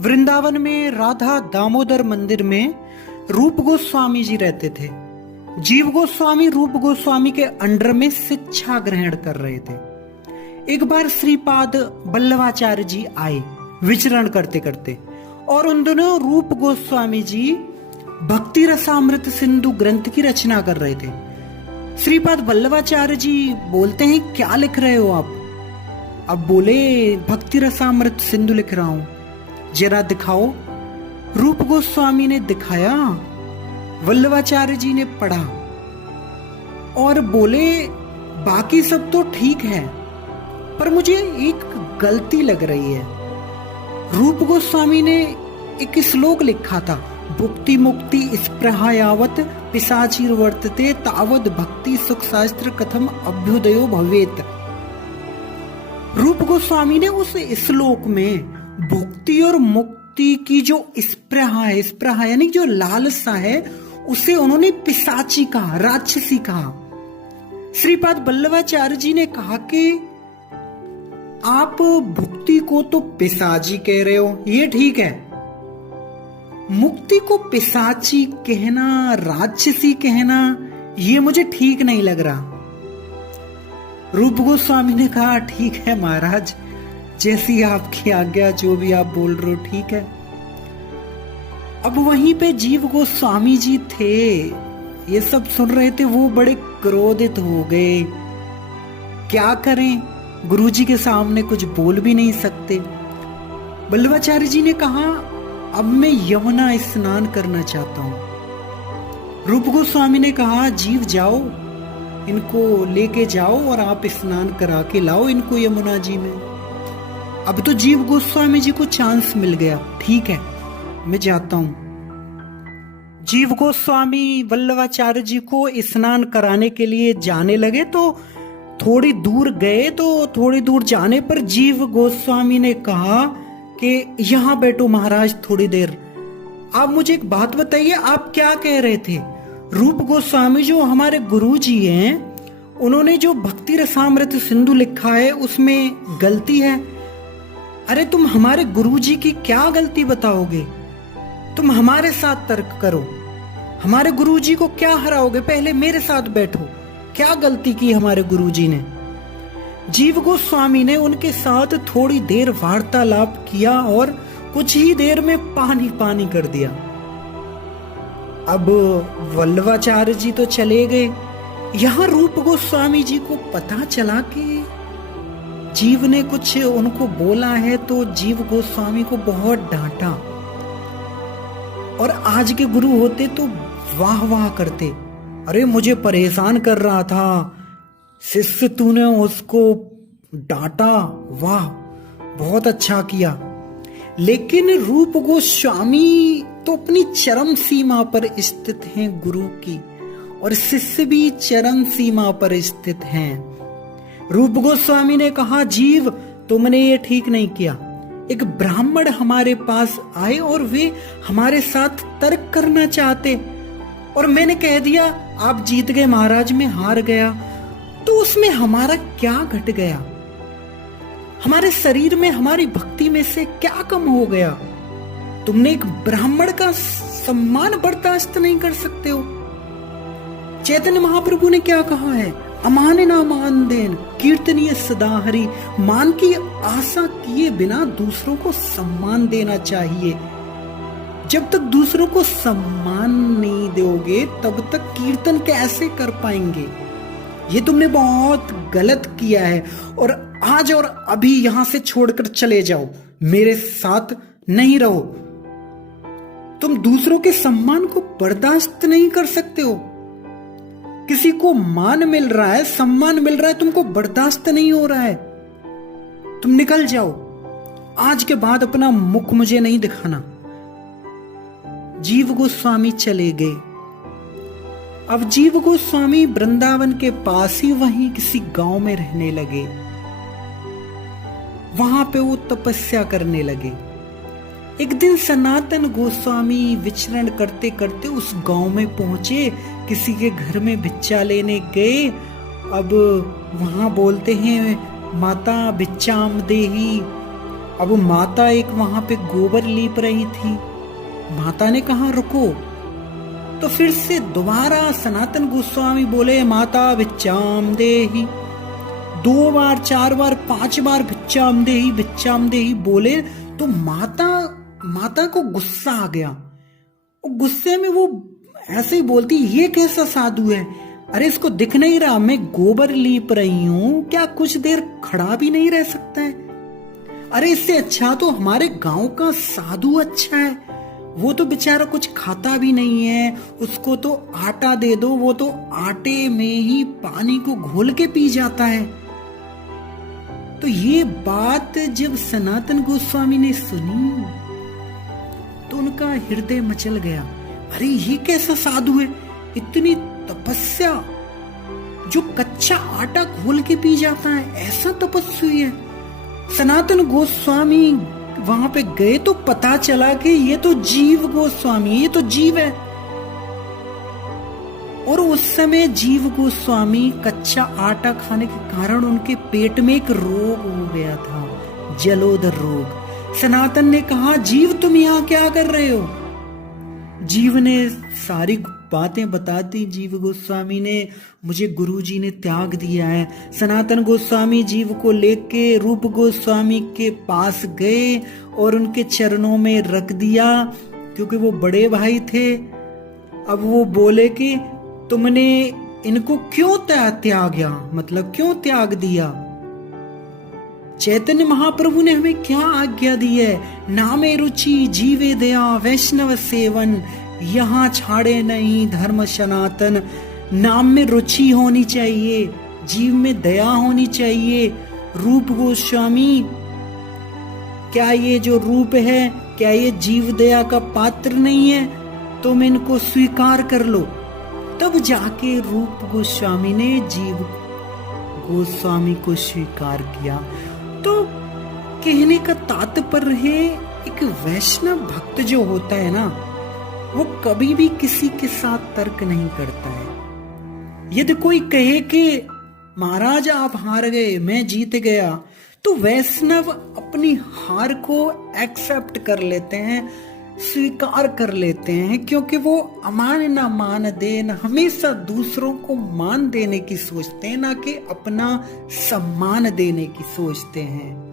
वृंदावन में राधा दामोदर मंदिर में रूप गोस्वामी जी रहते थे। जीव गोस्वामी रूप गोस्वामी के अंडर में शिक्षा ग्रहण कर रहे थे। एक बार श्रीपाद बल्लभाचार्य जी आए विचरण करते करते, और उन दोनों रूप गोस्वामी जी भक्ति रसामृत सिंधु ग्रंथ की रचना कर रहे थे। श्रीपाद बल्लभाचार्य जी बोलते हैं, क्या लिख रहे हो आप? अब बोले, भक्ति रसामृत सिंधु लिख रहा हूं, जरा दिखाओ। रूप गोस्वामी ने दिखाया, वल्लभाचार्य जी ने पढ़ा और बोले, बाकी सब तो ठीक है, पर मुझे एक गलती लग रही है। रूप गोस्वामी ने एक श्लोक लिखा था, भुक्ति मुक्ति स्पृहा यावत पिशाचीर वर्तते तावत भक्ति सुख शास्त्र कथम अभ्युदयो भवेत। रूप गोस्वामी ने उस श्लोक में भुक्ति और मुक्ति की जो स्पृहा यानी जो लालसा है, उसे उन्होंने पिशाची कहा, राक्षसी कहा। श्रीपाद बल्लभाचार्य जी ने कहा कि आप भुक्ति को तो पिशाची कह रहे हो, ये ठीक है, मुक्ति को पिशाची कहना, राक्षसी कहना, ये मुझे ठीक नहीं लग रहा। रूप गोस्वामी ने कहा, ठीक है महाराज, जैसी आपकी आज्ञा, जो भी आप बोल रहे हो ठीक है। अब वहीं पे जीव गोस्वामी जी थे, ये सब सुन रहे थे, वो बड़े क्रोधित हो गए। क्या करें, गुरुजी के सामने कुछ बोल भी नहीं सकते। बल्लभाचार्य जी ने कहा, अब मैं यमुना स्नान करना चाहता हूं। रूप गोस्वामी ने कहा, जीव जाओ, इनको लेके जाओ और आप स्नान करा के लाओ इनको यमुना जी में। अब तो जीव गोस्वामी जी को चांस मिल गया, ठीक है मैं जाता हूं। जीव गोस्वामी वल्लभाचार्य जी को स्नान कराने के लिए जाने लगे, तो थोड़ी दूर गए, तो थोड़ी दूर जाने पर जीव गोस्वामी ने कहा कि यहां बैठो महाराज थोड़ी देर। आप मुझे एक बात बताइए, आप क्या कह रहे थे? रूप गोस्वामी जो हमारे गुरु जी हैं, उन्होंने जो भक्ति रसामृत सिंधु लिखा है उसमें गलती है। अरे तुम हमारे गुरु जी की क्या गलती बताओगे? तुम हमारे साथ तर्क करो, हमारे गुरु जी को क्या हराओगे? पहले मेरे साथ बैठो, क्या गलती की हमारे गुरु जी ने? जीव गोस्वामी ने उनके साथ थोड़ी देर वार्तालाप किया और कुछ ही देर में पानी पानी कर दिया। अब वल्लभाचार्य जी तो चले गए। यहां रूप गोस्वामी जी को पता चला कि जीव ने कुछ उनको बोला है, तो जीव गोस्वामी को बहुत डांटा, और आज के गुरु होते तो वाह वाह करते, अरे मुझे परेशान कर रहा था शिष्य, तूने उसको डांटा, वाह बहुत अच्छा किया। लेकिन रूप गोस्वामी तो अपनी चरम सीमा पर स्थित हैं गुरु की, और शिष्य भी चरम सीमा पर स्थित हैं। रूप गोस्वामी ने कहा, जीव तुमने ये ठीक नहीं किया। एक ब्राह्मण हमारे पास आए और वे हमारे साथ तर्क करना चाहते, और मैंने कह दिया आप जीत गए महाराज, मैं हार गया, तो उसमें हमारा क्या घट गया? हमारे शरीर में, हमारी भक्ति में से क्या कम हो गया? तुमने एक ब्राह्मण का सम्मान बर्दाश्त नहीं कर सकते हो। चैतन्य महाप्रभु ने क्या कहा है? अमान ना मान देन कीर्तनीय सदा हरि, मान की आशा किए बिना दूसरों को सम्मान देना चाहिए। जब तक दूसरों को सम्मान नहीं दोगे, तब तक कीर्तन कैसे कर पाएंगे? ये तुमने बहुत गलत किया है, और आज और अभी यहां से छोड़कर चले जाओ, मेरे साथ नहीं रहो। तुम दूसरों के सम्मान को बर्दाश्त नहीं कर सकते हो। किसी को मान मिल रहा है, सम्मान मिल रहा है, तुमको बर्दाश्त नहीं हो रहा है, तुम निकल जाओ, आज के बाद अपना मुख मुझे नहीं दिखाना। जीव गोस्वामी चले गए। अब जीव गोस्वामी वृंदावन के पास ही वहीं किसी गांव में रहने लगे। वहां पे वो तपस्या करने लगे। एक दिन सनातन गोस्वामी विचरण करते करते उस गांव में पहुंचे, किसी के घर में भिक्षा लेने गए। अब वहां बोलते हैं, माता भिक्षाम देही, अब माता एक वहां पे गोबर लीप रही थी। माता ने कहा रुको, तो फिर से दोबारा सनातन गोस्वामी बोले माता भिक्षाम देहि। 2 बार 4 बार 5 बार भिक्षाम देहि बोले तो माता को गुस्सा आ गया। गुस्से में वो ऐसे ही बोलती, ये कैसा साधु है, अरे इसको दिख नहीं रहा मैं गोबर लीप रही हूं, क्या कुछ देर खड़ा भी नहीं रह सकता है? अरे इससे अच्छा तो हमारे गांव का साधु अच्छा है, वो तो बेचारा कुछ खाता भी नहीं है, उसको तो आटा दे दो, वो तो आटे में ही पानी को घोल के पी जाता है। तो ये बात जब सनातन गोस्वामी ने सुनी तो उनका हृदय मचल गया। अरे ये कैसा साधु है, इतनी तपस्या, जो कच्चा आटा घोल के पी जाता है, ऐसा तपस्वी है। सनातन गोस्वामी वहां पे गए तो पता चला कि ये तो जीव गोस्वामी, ये तो जीव है। और उस समय जीव गोस्वामी कच्चा आटा खाने के कारण उनके पेट में एक रोग हो गया था, जलोदर रोग। सनातन ने कहा जीव तुम यहां क्या कर रहे हो? जीव ने सारी बातें बता दी। जीव गोस्वामी ने, मुझे गुरुजी ने त्याग दिया है। सनातन गोस्वामी जीव को लेके रूप गोस्वामी के पास गए और उनके चरणों में रख दिया, क्योंकि वो बड़े भाई थे। अब वो बोले कि तुमने इनको क्यों त्यागा, मतलब क्यों त्याग दिया? चैतन्य महाप्रभु ने हमें क्या आज्ञा दी है? नामे रुचि जीवे दया वैष्णव सेवन, यहाँ छाड़े नहीं धर्म सनातन। नाम में रुचि होनी चाहिए, जीव में दया होनी चाहिए। रूप गोस्वामी, क्या ये जो रूप है, क्या ये जीव दया का पात्र नहीं है? तुम इनको स्वीकार कर लो। तब जाके रूप गोस्वामी ने जीव गोस्वामी को स्वीकार किया। तो कहने का तात्पर्य है, एक वैष्णव भक्त जो होता है ना, वो कभी भी किसी के साथ तर्क नहीं करता है। यदि कोई कहे कि महाराज आप हार गए, मैं जीत गया, तो वैष्णव अपनी हार को एक्सेप्ट कर लेते हैं, स्वीकार कर लेते हैं, क्योंकि वो अमान ना मान देन, हमेशा दूसरों को मान देने की सोचते हैं, ना कि अपना सम्मान देने की सोचते हैं।